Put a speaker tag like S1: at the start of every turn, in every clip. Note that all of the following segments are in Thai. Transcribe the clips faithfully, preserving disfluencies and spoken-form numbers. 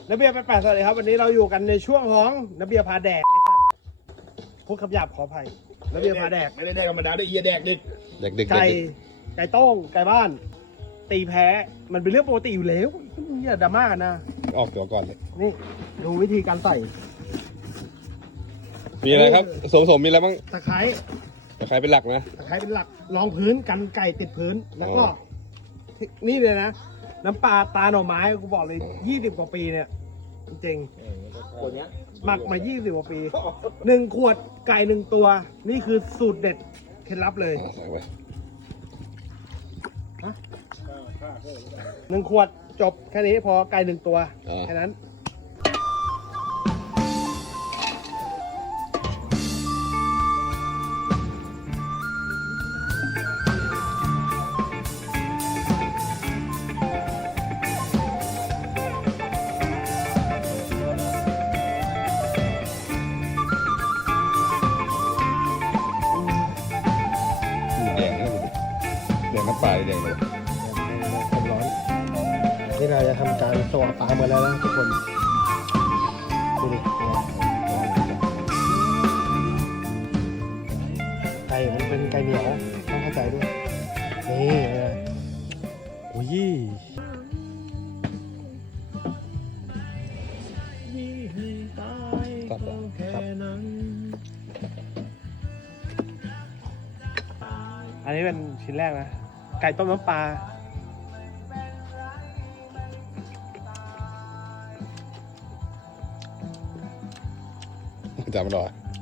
S1: นเบียร์ไปแปดสวัสดีครับวันนี้เราอยู่กันในช่วงของนเบียร์พาแดกไอ้สัตว์พูดคำหยาบขออภัยนเบียร์พาแดก
S2: ไม่ได้แดกธรรมดาได้เอียแดกดิ
S3: เด็กเด็ก
S1: ไก่ไก่โต้งไก่บ้าน ตีแพ้มันเป็นเรื่องปกติอยู่แล้วอย่าดราม่ากันนะ
S3: ออกตัวก่อนเลย
S1: นี่ดูวิธีการใส่
S3: มีอะไรครับสมสมมีอะไรบ้าง
S1: ตะไคร้
S3: ตะไคร้เป็นหลักนะ
S1: ตะไคร้เป็นหลักรองพื้นกันไก่ติดพื้นแล้วก็
S3: อ๋อ
S1: นี่เลยนะน้ำปลาตาหน่อไม้กูบอกเลยยี่สิบกว่าปีเนี่ยจริง
S2: ตัวเนี้ย
S1: ๆหมักมายี่สิบกว่าปีหนึ่งขวดไก่หนึ่งตัว นี่คือสูตรเด็ดเคล็ดลับเลย
S3: อ๋อใส่ไป
S1: หนึ่งขวดจบแค่นี้พอไก่หนึ่งตัว
S3: อ่า
S1: แค่นั้น
S3: แดงนะแดงน้ำปลาแดงเลย
S1: ความร้อนนี่เราจะทำการสวาปลามาแล้วนะทุกคนดูดิไก่มันเป็นไก่เหนียวต้องเข้าใจด้วยนี่เลยโอ้ยครับครับอันนี้เป็นชิ้นแรกนะไก่ต้มน้ำปลา
S3: จำมันหน่อย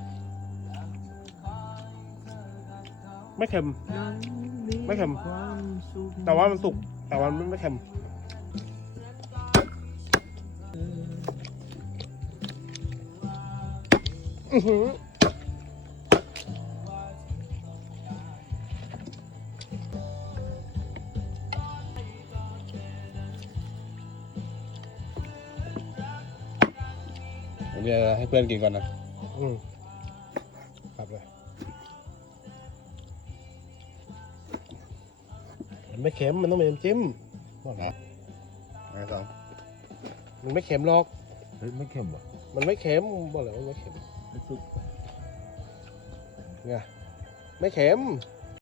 S1: ไม่เค็ม ไม่เค็ม แต่ว่ามันสุก แต่ว่ามันไม่เค็มอื้อหือ
S3: อันนี้ให้เพื่อนกินก่อนนะ
S1: อืมครับเลยมันไม่เค็ม มันต้องเป็นน้ำจิ้มบอกแล้ว
S3: อันที่สอง
S1: มันไม่เค็มหรอก
S2: เฮ้ยไม่เค็มเหรอ
S1: มันไม่เค็มบอกแล้วมันไม่เค็ม
S2: ไม่สุก
S1: ไงไม่เค็ม